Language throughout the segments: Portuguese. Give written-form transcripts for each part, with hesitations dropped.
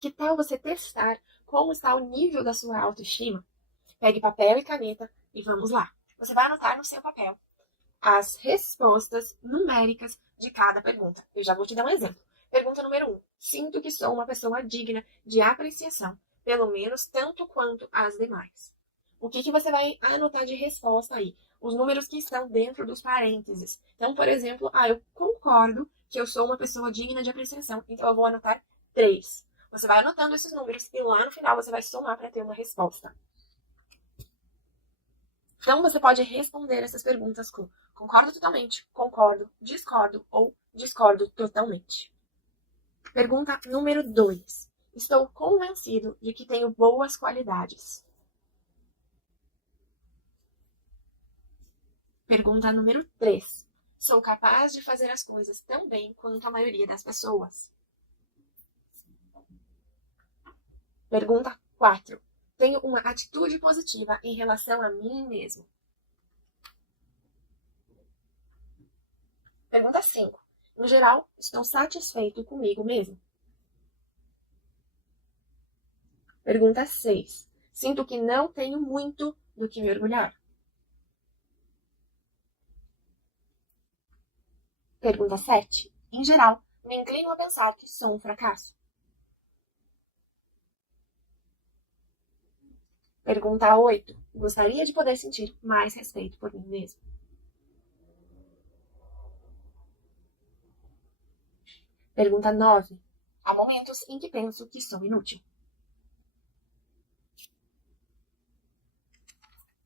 Que tal você testar como está o nível da sua autoestima? Pegue papel e caneta e vamos lá. Você vai anotar no seu papel as respostas numéricas de cada pergunta. Eu já vou te dar um exemplo. Pergunta número 1. Sinto que sou uma pessoa digna de apreciação, pelo menos tanto quanto as demais. O que você vai anotar de resposta aí? Os números que estão dentro dos parênteses. Então, por exemplo, eu concordo que eu sou uma pessoa digna de apreciação, então eu vou anotar 3. Você vai anotando esses números e lá no final você vai somar para ter uma resposta. Então, você pode responder essas perguntas com concordo totalmente, concordo, discordo ou discordo totalmente. Pergunta número 2. Estou convencido de que tenho boas qualidades. Pergunta número 3. Sou capaz de fazer as coisas tão bem quanto a maioria das pessoas. Pergunta 4. Tenho uma atitude positiva em relação a mim mesmo. Pergunta 5. Em geral, estou satisfeito comigo mesmo. Pergunta 6. Sinto que não tenho muito do que me orgulhar. Pergunta 7. Em geral, me inclino a pensar que sou um fracasso. Pergunta 8. Gostaria de poder sentir mais respeito por mim mesmo. Pergunta 9. Há momentos em que penso que sou inútil.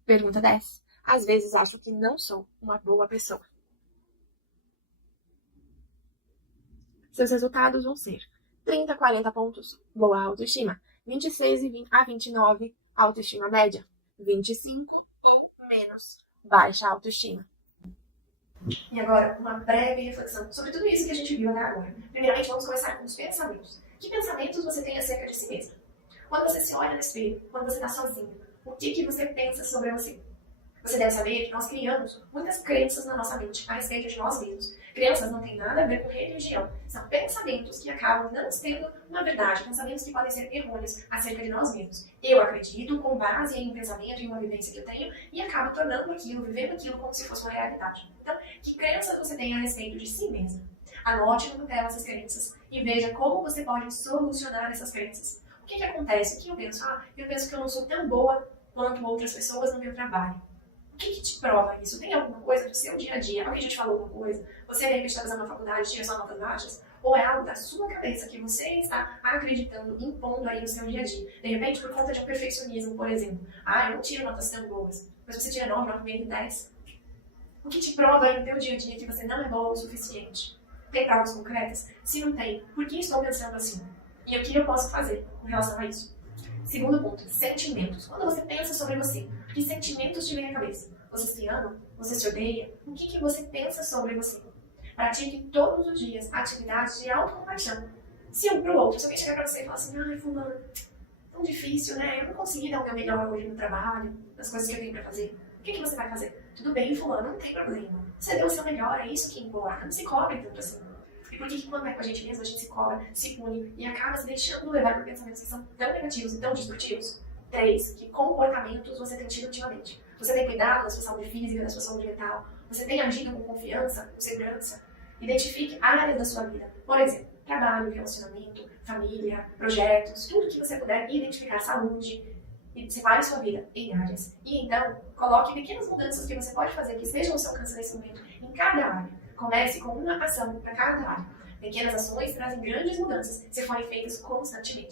Pergunta 10. Às vezes acho que não sou uma boa pessoa. Seus resultados vão ser 30 a 40 pontos, boa autoestima. 26 a 29, autoestima média. 25 ou menos, baixa autoestima. E agora, uma breve reflexão sobre tudo isso que a gente viu até agora. Primeiramente, vamos começar com os pensamentos. Que pensamentos você tem acerca de si mesmo? Quando você se olha no espelho, quando você está sozinho, o que você pensa sobre você? Você deve saber que nós criamos muitas crenças na nossa mente a respeito de nós mesmos. Crenças não têm nada a ver com religião. São pensamentos que acabam não tendo uma verdade, pensamentos que podem ser errôneos acerca de nós mesmos. Eu acredito com base em um pensamento e uma vivência que eu tenho e acabo tornando aquilo, vivendo aquilo como se fosse uma realidade. Então, que crenças você tem a respeito de si mesmo? Anote no papel essas crenças e veja como você pode solucionar essas crenças. O que acontece? O que eu penso? Eu penso que eu não sou tão boa quanto outras pessoas no meu trabalho. O que te prova isso? Tem alguma coisa do seu dia a dia? Alguém já te falou alguma coisa? Você, de repente, está fazendo uma faculdade e tira só notas baixas? Ou é algo da sua cabeça que você está acreditando, impondo aí no seu dia a dia? De repente, por conta de um perfeccionismo, por exemplo. Eu não tiro notas tão boas. Mas você tira 9, 9,5, 10. O que te prova aí no teu dia a dia que você não é boa o suficiente? Tem provas concretas? Se não tem, por que estou pensando assim? E o que eu posso fazer com relação a isso? Segundo ponto, sentimentos. Quando você pensa sobre você, que sentimentos te vêm à cabeça? Você se ama? Você se odeia? O que você pensa sobre você? Pratique todos os dias atividades de autocompaixão. Se um pro outro, se alguém chegar pra você e falar assim, fulano, tão difícil, né? Eu não consegui dar o meu melhor hoje no trabalho, nas coisas que eu tenho pra fazer. O que você vai fazer? Tudo bem, fulano, não tem problema. Você deu o seu melhor, é isso que importa. Não se cobre tanto assim. E por que quando é com a gente mesmo, a gente se cobra, se pune e acaba se deixando levar por pensamentos que são tão negativos e tão destrutivos? 3. Que comportamentos você tem tido ultimamente? Você tem cuidado da sua saúde física, da sua saúde mental? Você tem agido com confiança, com segurança? Identifique áreas da sua vida. Por exemplo, trabalho, relacionamento, família, projetos, tudo que você puder identificar, saúde, e separe sua vida em áreas. E então, coloque pequenas mudanças que você pode fazer que estejam ao seu alcance nesse momento em cada área. Comece com uma ação para cada área. Pequenas ações trazem grandes mudanças se forem feitas constantemente.